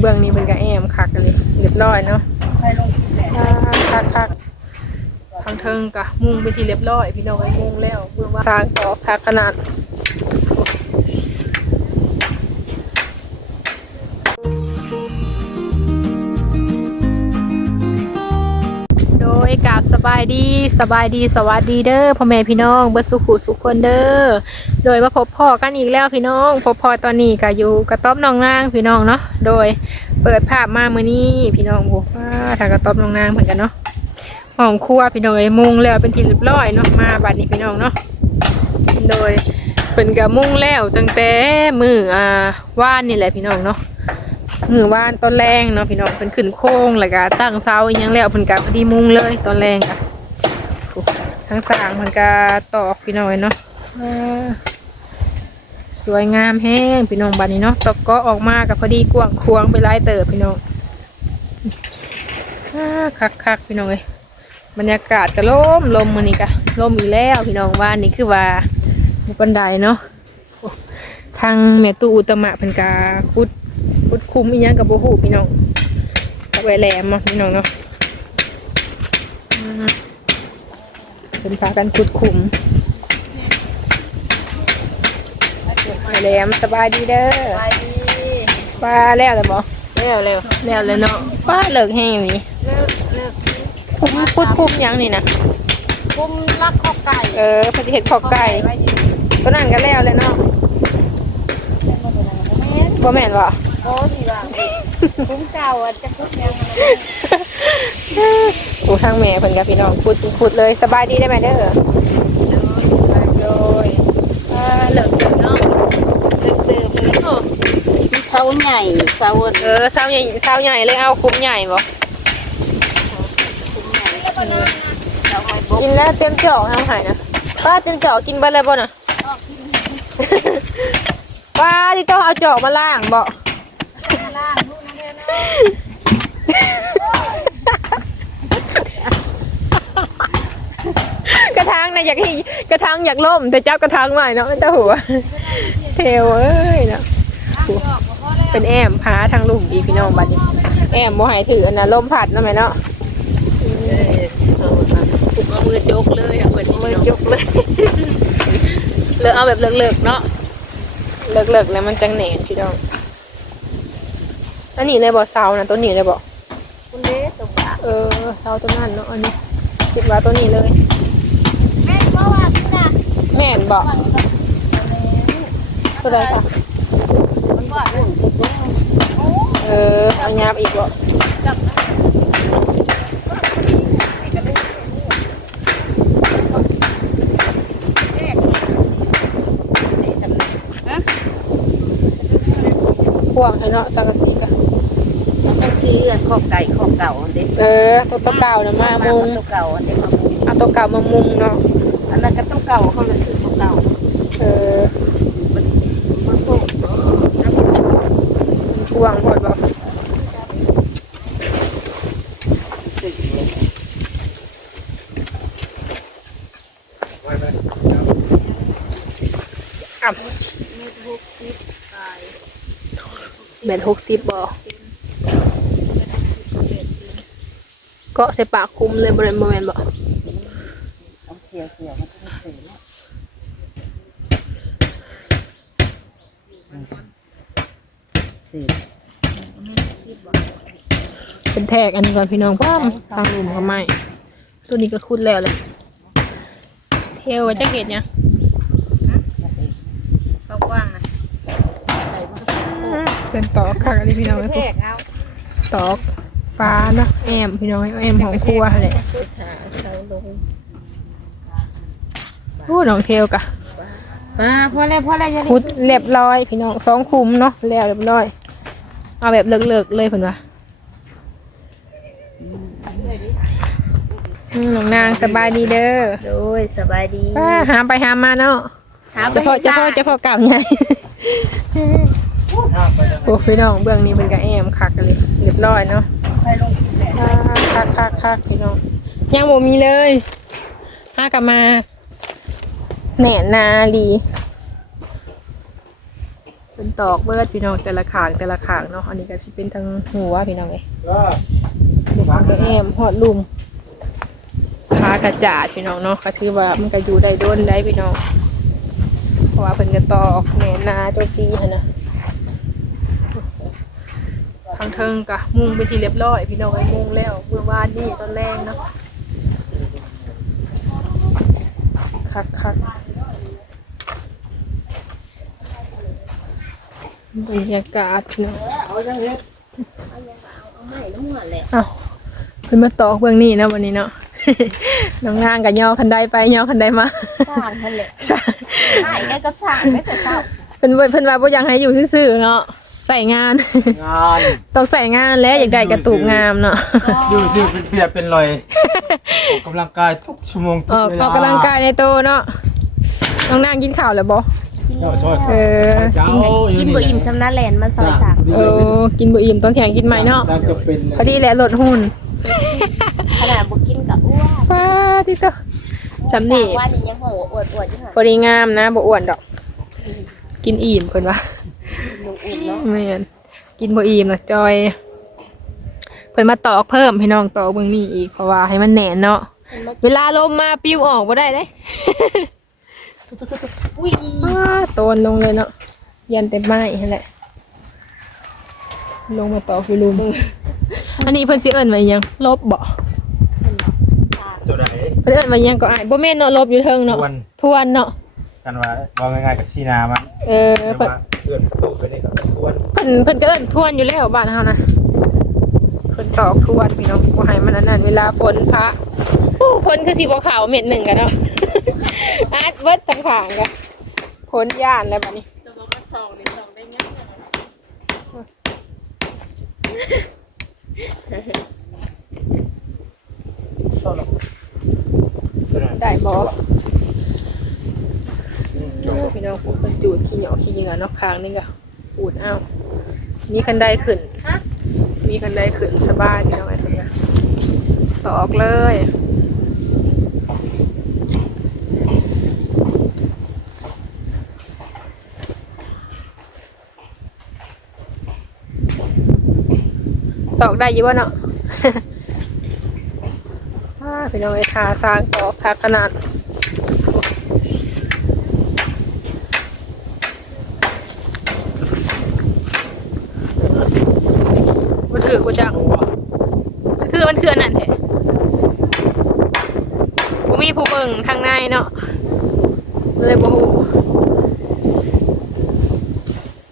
เบื้องนี้เป็นกระแอมคักกันเลยเรียบร้อยเนาะไปลงที่แหละคักคักทางเทิงกะมุงไปที่เรียบร้อย พี่น้องไอ้มุงแล้วเบื้องว่าสร้างต่อคักขนาด กับสบายดีสบายดีสวัสดีเด้อพ่อแม่พี่น้องเบิดสุขุสุขคนเด้อโดยมาพบพ่อกันอีกแล้วพี่น้อง พบพ่อตอนนี้ก็อยู่กระต๊อบน้องนางพี่น้องเนาะโดยเปิดภาพมาเมื้อนี้พี่น้องบอกว่าทากระต๊อบน้องนางเหมือนกันเนาะห้องครัวพี่น้องเอ้ยมุงแล้วเป็นที่เรียบร้อยเนาะมาบัดนี้พี่น้องเนาะโดยเป็นกระมุงแล้วตั้งแต่มืออ่าว่านนี่แหละพี่น้องเนาะ มือว่านตอนแรงเนาะพี่น้องเป็นขึ้นโค้งแล้วก็ตั้งเสาอหยังแล้วเพิ่นก็พอดีมุงเลยตอนแรงค่ะทั้งสางเพิ่นก็ตอกพี่น้องเนาะสวยงามแห้งพี่น้องบัดนี้เนาะตอกก็ออกมาก็พอดีกว้างควงไปหลายเติบพี่น้องอ่าคักพี่น้องเอ้ยบรรยากาศก็ลมลมมื้อนี้ก็ลมอีกแล้วพี่น้องว่านี่คือว่าบุบันไดเนาะทางแม่ตู้อุตมะเพิ่นก็ขุด พุดคุมอีหยังกับโบหูพี่น้องกับไวแหลมเนาะพี่น้องเนาะอืมเป็นพากันพุดคุมไวแหลมสบายดีเด้อไปดีป้าแล้วเลยบอเร็วเร็วแล้วเลยเนาะป้าเลิกแห้งนี่เลิกเลิกคุมพุดคุมหยังนี่นะคุมลักข้อไก่เออพอสิเห็ดขอบไก่ไว้อยู่ตัวนั้นก็แล้วเลยเนาะบ่แม่นบ่ โอ้สิว่าคุมเก่าอะจะคุมยังโอ้ทางแม่เพิ่นกับพี่น้องพูดพูดเลยสบายดีได้ไหมเด้อโดยอ่าเลิกเลิกเนาะเติมเติมเลยมีเสาใหญ่เสาเออเศร้าใหญ่เศร้าใหญ่เลยเอาคุ้มใหญ่บ่เสาไม้บกกินแล้วเต็มจอกทำหายนะป้าเต็มจอกกินไปเลยบ่น่ะป้าที่ต้องเอาจอกมาล่างบ่ ล่างลูกนะเด้อนะ กระทาง นะอยากให้กระทางอยากล่ม แต่เจ้ากระทางใหม่เนาะไม่ต้องหัวเทวเอ้ยเนาะล่างดอกบ่พอแล้วเป็นแอมพาทางลุ่มอีกพี่น้องบัดนี้ แอมบ่ใหายถืออันน่ะลมพัดเนาะแม่เนาะเอามือจกเลยอะเปิดมือยกเลยเลิกเอาแบบเลิกๆเนาะเลิกๆแล้วมันจังแหนนพี่น้องอันนี้เลยบ่เสานะตัวนี้เลยบ่คุณเด้ตรงกลางเออเสาตัวนั้นเนาะอันนี้คิดว่าตัวนี้เลย แม่บ่ว่าที่น่ะ แม่นบ่ตัวใดค่ะมันว่าโอ้เออเอายามอีกบ่จับนะพวงให้เนาะสังกะสีกะต้องซื้อข้อไก่ข้อเก่าอันเด็ดเออตัวตัวเก่าน่ะมามุงตัวเก่าอันเด็ดมามุงเอาตัวเก่ามามุงเนาะ อันนั้นก็ตัวเก่าเขาเลยซื้อตัวเก่าเออมันมันโตพวงหมดบ่อะแม่นหกสิบบ่เกาะใส่ปากคุมเลยบริเวณบ่แม่นบ่เอาเสี ยวเสียวมันต้องเสียวเสียวเป็นแทกอันนี้ก่อนพี่น้องป้อมทางลุมก็ไม่ตัวนี้ก็คุดแล้วเลยเทวจะเห็ดเนี่ยงเขากว้างนะเป็นตอกค่ะอันนี้พี่น้องไอ้แทพวกกเอาตอกฟ้าเนาะแอมพี่น้องแอมของครัวแหละขาเสาลงโอ้น้องเทวกะอ่าพอแล้วพอแล้วอย่าคุดเรียบร้อยพี่น้องสองคุมเนาะแล้วเรียบร้อย เอาแบบเลิกๆเลยเพิ่นว่าอืมน้องนางสบายดีเด้อโดยสบายดีป้าหาไปหามาเนาะถามไปเจะพ่อเจะพ่อเจะพ่อเก่าไงโอ้พี่น้องเบื้องนี้เป็นกระแอมคักกันเลยเรียบร้อยเนาะไปลงที่แหละคักคักคักพี่น้องยังบ่มีเลยห้ากลับมา แหน่นาลีเป็นตอกเบิดพี่น้องแต่ละขางแต่ละขางเนาะอันนี้ก็สิเป็นทางหัวพี่น้องเอ้ยเด็กมันก็แอมหอดลุมพากระจาดพี่น้องเนาะก็ถือว่ามันก็อยู่ได้โดนได้พี่น้องเพราะว่าเพิ่นก็ตอกแหน่นาโจจีหั่นนะทางเทิงก็มุงไปนที่เรียบร้อย พี่น้องไอ้มุงแล้วเมื่อวานนี่ตอนแรกเนาะคักคัก บรรยากาศพี่น้องเอาจังเฮ็ดเอายังเอาเอาไม้น้ำมันแหละอ้าวเพิ่นมาตอกเบื้องนี้เนาะวันนี้เนาะ น้องนางกับย่อคันใดไปย่อคันใดมาสร้างนั่นแหละใช่ใช่ได้กับสร้างได้แต่เช้าเพิ่นว่าเพิ่นว่าบ่อยากให้อยู่ซื่อๆเนาะใส่งานงานต้องใส่งานแล้วอยากได้กระตูกงามเนาะดูสิเป็นเปียกเป็นรอยออกกำลังกายทุกชั่วโมงทุออกเวอลาอกกำลังกายในโตเนาะน้องนางกินข้าวแล้วบ่ เจ้าชอยเออเจ้ากินไหนกินบ่อิ่มสำนักแลนมันซอยสามเออกินบ่อิ่มต้องแข่งกินใหม่เนาะน่าจะเป็นพอดีแหละลดหุ่นขนาดบ่กินกับอ้วนฟ้าที่โตสำนี่ว่านี่ยังโหอวดอวดอยู่ห่าพอดีงามนะบ่อ้วนดอก กินอิ่มเพิ่นว่าหนูอุ่นเนาะแม่นกินบ่อิ่มนะจอยเพิ่นมาตอกเพิ่มพี่น้องตอกเบิ่งนี่อีกเพราะว่าให้มันแน่นเนาะเวลาลมมาปิ้วออกบ่ได้เด้ อุ้ยอ้าโตนลงเลยเนาะยันเต็มไม้นั่นแหละ ลงมาตอกอยู่ลุมอันนี้เพิ่นสิเอิ้นว่าหยังลบบ่ตัวไหนเพิ่นเอิ้นว่าหยังก็อ้ายบ่แม่นเนาะลบอยู่เทิงเนาะทวนทวนเนาะกันว่าว่าง่ายๆกับชีนามันเออแต่เพิ่นว่าเพื่อนตู้ไปนี่ก็ทวนเพิ่นเพิ่นก็เอิ้นทวนอยู่แล้วบ้านเฮานะเพิ่นตอกทวนพี่น้องบ่ให้มันอันนั้นเวลาฝนฟ้าโอ้ฝนคือสิบ่ขาวเม็ดหนึงกันเนาะ อาดเบิดทั้งข้างก็ฝนย่านแล้วบัดนี้แต่ว่ามาส่องนี่ส่องได้ยังไงตัวไหนได้บ่พี่น้องผมเป็นจูดขี้เหนียวขี้เหงื่อเนอกค้างนี่ก็ปูดอ้าวมีคันไดขึ้น มีคันไดขึ้นสบายพี่น้องไอ้เพิ่นก็ตอกเลย ตอกได้อยี่บ่เนาะอ่าพี่น้องไอ้ทาสร้างตอกทาขนาดมันถือกูจังมันคือมันคืออันนั้นแท้กูมีผู้เบิ่งทางในเนาะเลยบ่ฮู้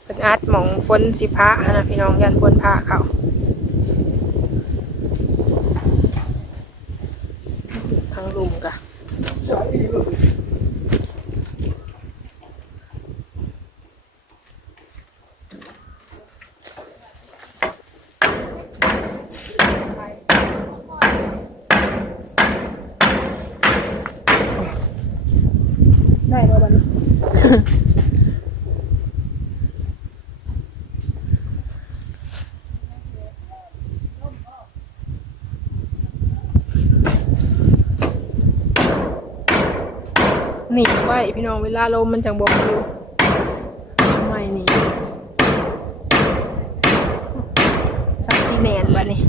เป็นอัดหมองฝนสิพระนนะพี่น้องยันฝนพระเขาทางลุมกะได้บ่บัดนี้ หนีไว้พี่น้องเวลาลมมันจังบอกอยู่ไม่หนีสักสีแนนบะนี่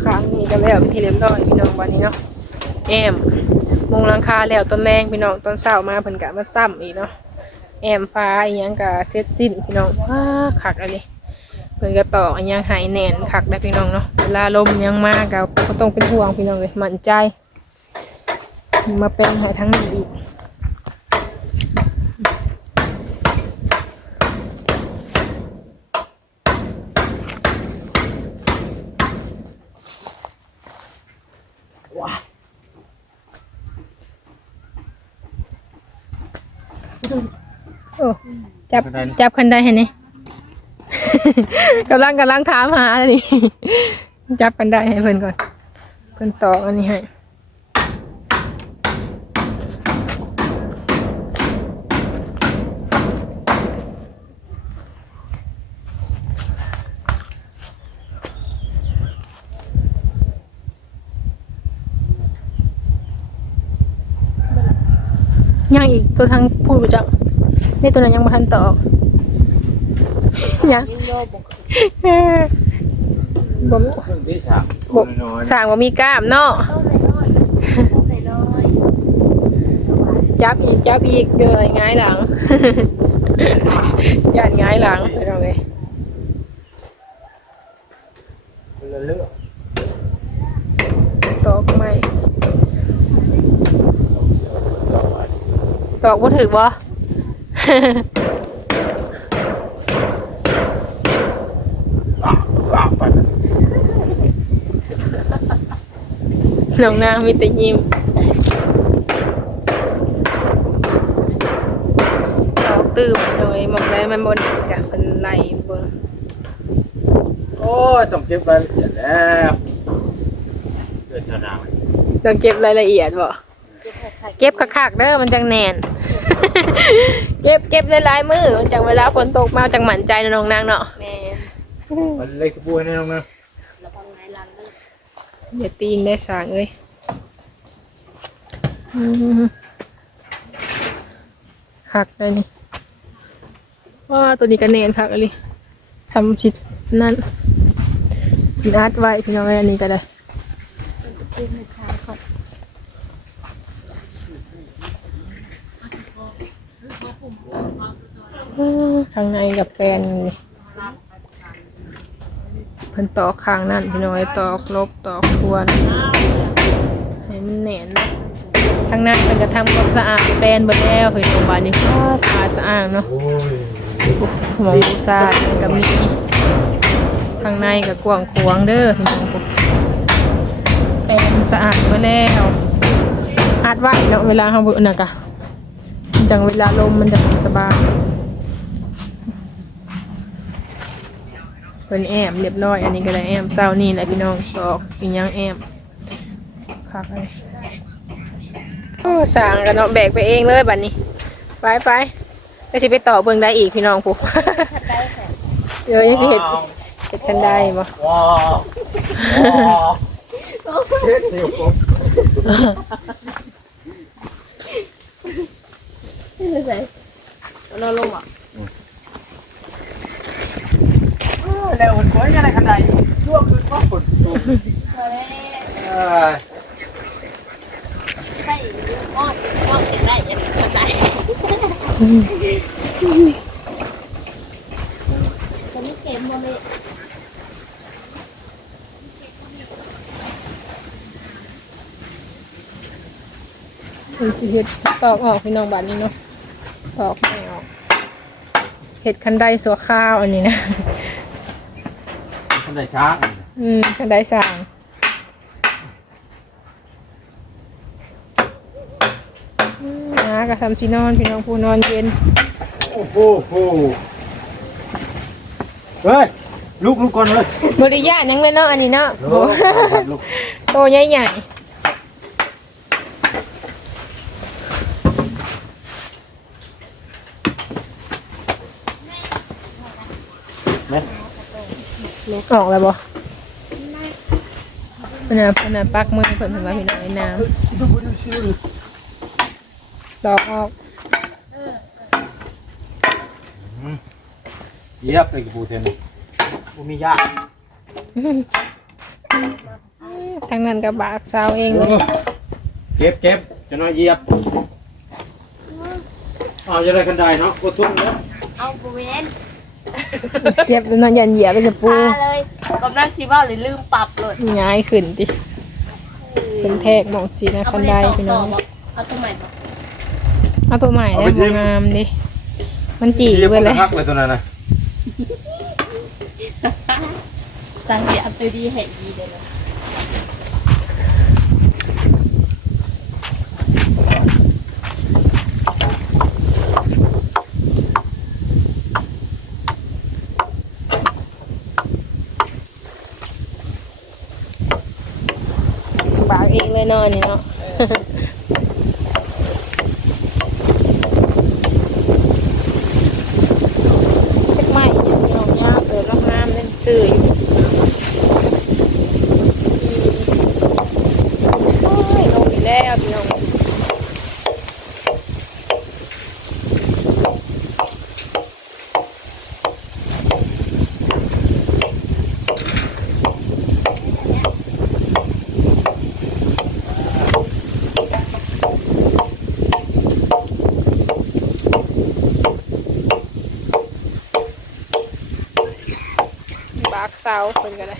ครั้งนี้ก็ แล้วเป็นที่เรียบร้อยพี่น้องวันนี้เนาะแอมมุงหลังคาแล้วต้นแรงพี่น้องต้นเสามาเพิ่นกะมาซ้ำอีกเนาะแอมฟ้าอีหยังกะเสร็จสิ้นพี่น้องว้าคักอะไรเพิ่นกะต่อกอีหยังหายแน่นคักได้พี่น้องเนาะเวลาลมยังมาก็บ่ต้องเป็นห่วงพี่น้องเลยมั่นใจ มาเป็นหายทั้งนี้อีก โอ้จับจับคันได้เห็นไหม กำลังกำลังถามหาเลยนี่จับกันได้ให้เพิ่นก่อน เพิ่นตอกอันนี้ให้ ยังอีกตัวทางพูดไปจังนี่ตัวนั้นยังบ่ทันตอบยังยิ่งโยบกเอ้อบ่มีเครื่องที่สามบ่น้อยสร้างบ่มีกล้ามเนาะต้นเลยน้อยต้นเลยน้อยจับอีกจับอีกเด้อหงายหลังย่านหงายหลังไปเอาเลย ๆคนละเรื่อง ตอกไม่ต อกบ่ถึกบ่อ้าวอ้าน้องนางมีแต่ยิ้มตอกตื้มโดยหมองได้มันบนกะเป็นไหลเบิ่งโอ้ยต้องเก็บรายละเอียดแล้วเดือนชาดาต้องเก็บรายละเอียดบ่เก็บผักไข่เก็บคักๆเด้อมันจังแน่น เก็บเก็บหลายๆมือมันจังเวลาฝนตกมาจังหมั่นใจนะน้องนางเนาะแม่มันเล็กกระปุยแน่นอนนะระวังไงลันเลยอย่าตีนได้สางเอ้ยอืมคักเลยนี่ว่าตัวนี้ก็แน่นคักเลยทำชิดนั่นกินอาร์ตไว้พี่น้องไว้อันนี้ก็ได้ เก็บผักไข่ก่อน อืม ทางในกับแปลนนี่เพิ่นตอกข้างนั่นพี่น้อยตอกลบตอกควนให้มันแน่นนะทางนั้นเพิ่นก็ทำความสะอาดแปลนเบิดแล้วพี่น้องบ้านนี้ก็สะอาดสะอาดเนาะโอ้ยหมองบูซาดมันก็มีข้างในก็กว้างขวางเด้อพี่น้องแปลนสะอาดไว้แล้วอัดไว้เนาะเวลาเฮาเบิ่งน่ะกะจังเวลาลมมันจะสบาย เป็นแอมเรียบร้อย อันนี้ก็ได้แอมเศร้านี่แหละพี่น้องตอกอีกยังแอมคักเลยโอ้สั่งกันเนาะแบกไปเองเลยบัดนี้ ไปไปก็สิไปต่อเบิ่งได้อีกพี่น้องปุ๊ได้ค่ะเดี๋ยวยังสิเห็ดเห็ดคันได้บ่ว้าวว้าวเฮ็ดเดี๋ยวผมไม่ใส่เราลงอะ เออแล้วมันก้อยอะไรขนาดนี้ช่วงคืนว่าฝนตกมาแล้วเอ้ยใส่อ้อมอ้อมเป็นได้ยังเป็นได้จะไม่เค็มบ่เลยเพิ่นสิเห็ดตอกออกพี่น้องบัดนี้เนาะตอกไม่ออกเห็ดคันไดสัวข้าวอันนี้นะ ไหนช้างอืมคันได้สั่งอืมหากระทำซีนอนพี่น้องผู้นอนเย็น โอ้โหโหเฮ้ยลุกลุกก่อนเลยบริยานังเลยเนาะอันนี้เนาะลุโอ้กลุก โตใหญ่แออกแล้วบ่เพิ่นน่ะเพิ่นน่ะปักมือเพิ่นเพิ่นว่าพี่น้องไอ้น้ำดอกออกเหยียบไอ้กระปูเทนกูมียากทางนั้นก็บากสาวเองเลยเก็บเก็บจะน้อยเหยียบเอาจะได้กันได้เนาะกูทุ่มแล้วเอาบริเวณ เจ็บแล้วเนาะยันเหยียบไปจะปูตาเลยกำลังซีว่าเลยลืมปรับเลยง่ายขึ้นติเป็นแทกหมองสีนะคันได้พี่น้องเอาตัวใหม่ปะเอาตัวใหม่ได้บ่งามดิมันจีเหยียบไปคนเลละยพักเลยตัวนั้นนะสังเกตตัวดีเห็นดีเลยนะ บากเองเลยเนาะอันนี่เนาะ เล็กใหม่เนี่ยพี่น้องยากเติมน้ำน้ำเล่นซื้ออยู่โอ้ยลงอีกแล้วพี่น้อง ได้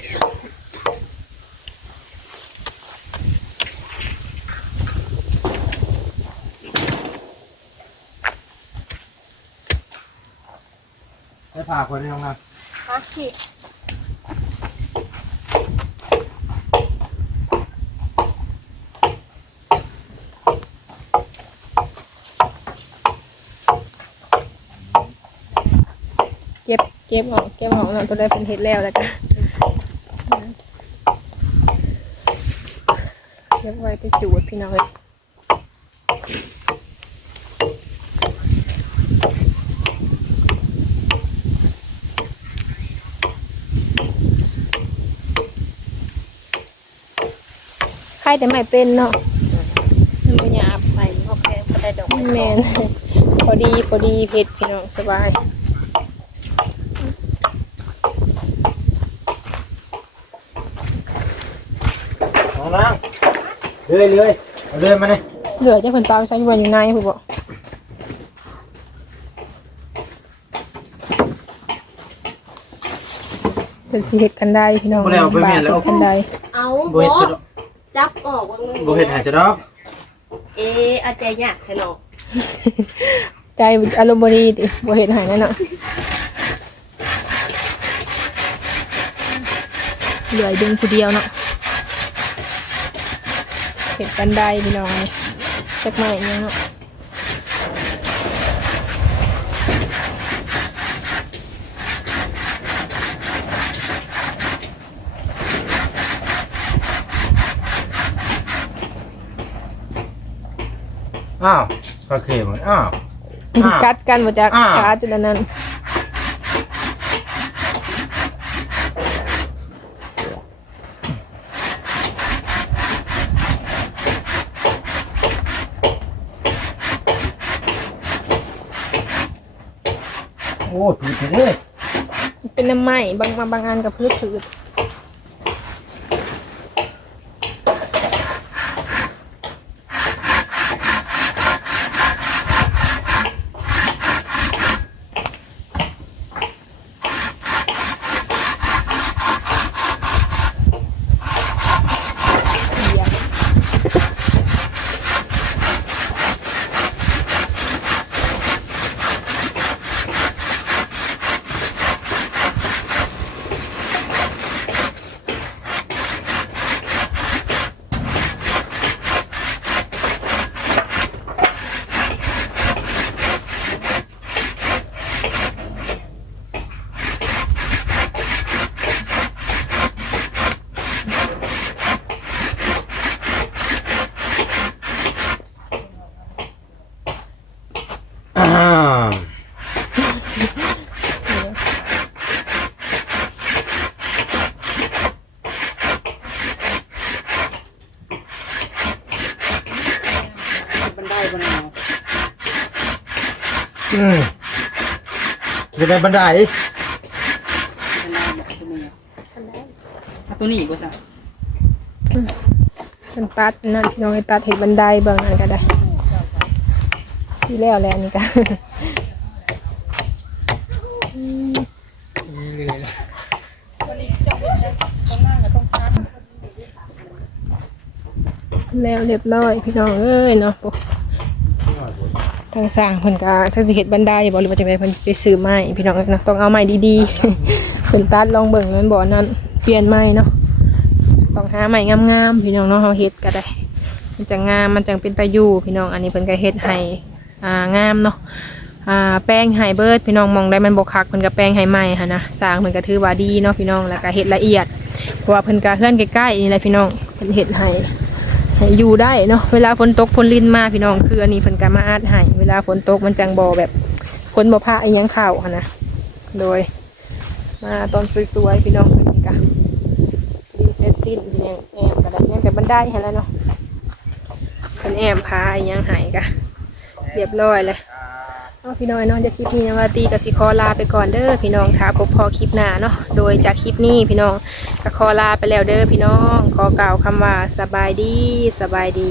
ให้พาคนนี้ลงมาพักสิเก็บเก็บออกเก็บออกเนาะตัวได้เป็นเฮ็ดแล้วแล้วจ้ะเก็บไว้ไปจูดพี่น้องเอ้ยใครแต่ไม่เป็นเนาะมันบ่หยาบไปโอเคก็ได้ดอกไม้แมนพอดีพอดีเผ็ดพี่น้องสบายลงนั่ง เลื่อยเลื่อยเอาเลื่อยมาเนี่ยเหลือจะผลตามใช้วันอยู่ในผู้บอกจะสิเห็ดกันได้พี่น้องบาทเฮ็ดกันได้เอาโบเห็ดจะดอกจับออกว่ามึงโบเห็ดหายจะดอกเอ๊ะอาจจะยากให้เนาะใจอารมณ์บดีติบ่เห็ดหายแน่นอนเหลือดึงผู้เดียวเนาะ เห็ดกันได้พี่น้องนี่จักไม้เนี่ยเนาะอ้าวโอเคหมดอ้าวอ่ากัดกันมาจากอ่ากาจุดนั้น โอ้ถูกเด้อ เป็นน้ำไห ม้บางมาบางอันกับพืชผืชอ้ จะได้บันไดบันไดแบบตัวนี้เอาตัวนี้บ่ซะมันตัดนั่นพี่น้องไอ้ตัดเห็ดบันไดเบางอันก็ได้สีแล้วแหละอันนี่ก็แล้วเรียบร้อยพี่น้องเอ้ยเนาะปุ๊ ทางสร้างเพิ่นก็ถ้าสิเฮ็ดบันไดบ่หรือว่าจังไดเพิ่นไปซื้อไม้พี่น้องเอ้ยเนาะต้องเอาไม้ดีๆเพิ่นตัดลองเบิ่งแมันบ่นั่นเปลี่ยนไม้เนาะต้องหาไม้งามๆพี่น้องเนาะเฮาเฮ็ดก็ได้ มันจะงามมันจังเป็นตาอยู่พี่น้องอันนี้เพิ่นก็เฮ็ดให้อ่างามเนาะอ่าแป้งไฮเบิร์ดพี่น้องมองได้มันบ่คักเพิ่นก็แป้งไฮใหม่หั่นนะสร้างเพิ่นก็ถือว่าดีเนาะพี่น้องแล้วก็เฮ็ดละเอียดเพราะว่าเพิ่นก็เฮือนใกล้ๆนี่แหละพี่น้องเพิ่นเฮ็ดให้ อยู่ได้เนาะเวลาฝนตกฝนลินมาพี่น้องคืออันนี้ฝนกามาอาดให้เวลาฝนตกมันจังบอแบบฝนบ่พาไอ้ยังเข่าหั่นนะโดย มาตอนสวยๆพี่น้องเป็นกะดีเสร็จสิ้นพี่น้องแอมก็ได้ยังแต่บันไดเห้แล้วเนาะเป็นแอมพาไอ้ยังหายกะเรียบร้อยเลย พี่น้อยเนาะจะคลิปนี้นะว่าตีกับสิคอลาไปก่อนเด้อพี่น้องท้าพบพอคลิปหน้าเนาะโดยจากคลิปนี้พี่น้องก็คอลาไปแล้วเด้อพี่น้องขอกล่าวคำว่าสบายดีสบายดี